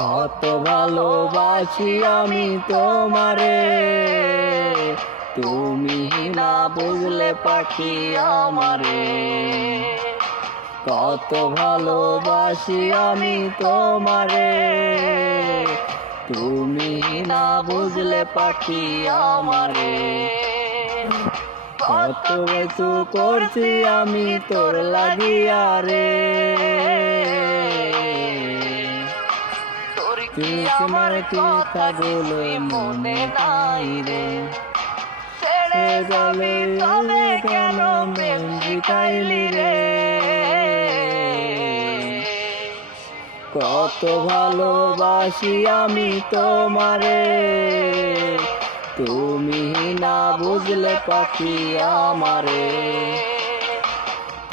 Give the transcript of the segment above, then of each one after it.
কত ভালোবাসি আমি তোমারে, তুমি না বুঝলে পাখি আমারে। কত ভালোবাসি আমি তোমারে, তুমি না বুঝলে পাখি আমারে। কত কিছু করছি আমি তোর লাগিয়া রে, তুই আমার কথাগুলো মনে নাই রে। ছেড়ে যাবি তবে কেন প্রেম শিখাইলি রে। কত ভালোবাসি আমি তোমারে, তুমি না বুঝলে পাখি আমারে।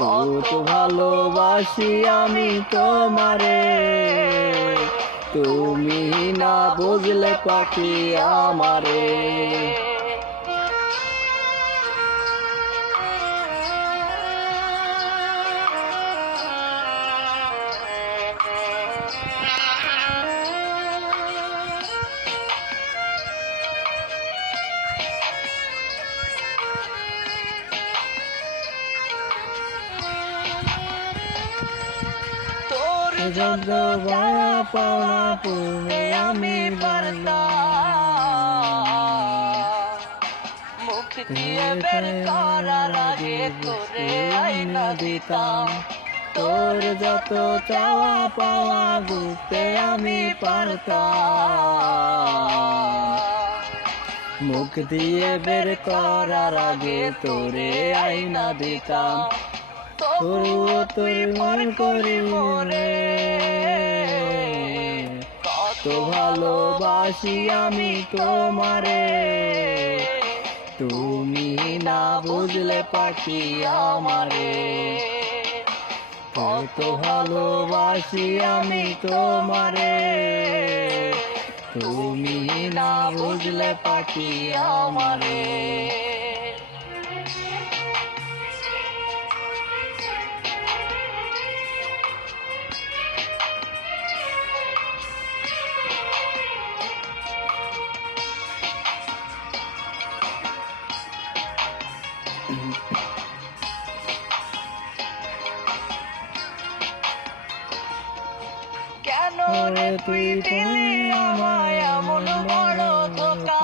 কত ভালোবাসি আমি তোমারে, তুমি না বুঝলে পাখি আমারে। যত ভায়া পাওয়া তুমি আমি বারতাম, মুখ দিয়ে বের করার আগে তোরে আইনা দিতাম। তোর যত চাওয়া পাওয়া বুঝতে আমি পারতাম, মুখ দিয়ে বের করার আগে তোরে আইনা দিতাম। তবুও তোর মন করি মনে, কত ভালোবাসি আমি তোমারে, তুমি না বুঝলে পাখি আমারে। কত ভালোবাসি আমি তোমারে, তুমি না বুঝলে পাখি আমারে। কেন রে তুই দিলি আমায় এমন বড় ধোঁকা,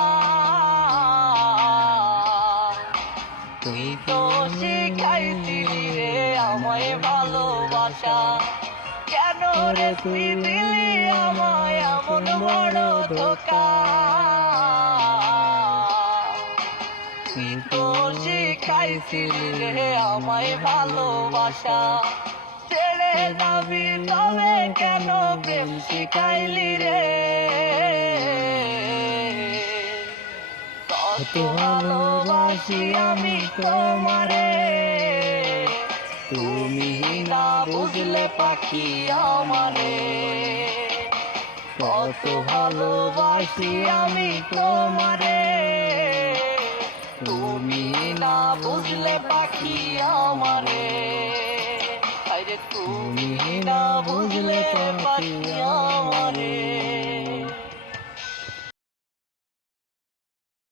তুই তো শিখাইছিলি রে আমায় ভালোবাসা। কেন রে তুই দিলি আমায় এমন বড় ধোঁকা, তুই তো শিখাইছিলি রে আমায় ভালোবাসা। ছেড়ে যাবি তবে কেন প্রেম শিখাইলি রে। কত ভালোবাসি আমি তোমারে, তুমি না বুঝলে পাখি আমারে। কত ভালোবাসি আমি তোমারে, তুমি না বুঝলে পাখি আমারে। তুমি না বুঝলে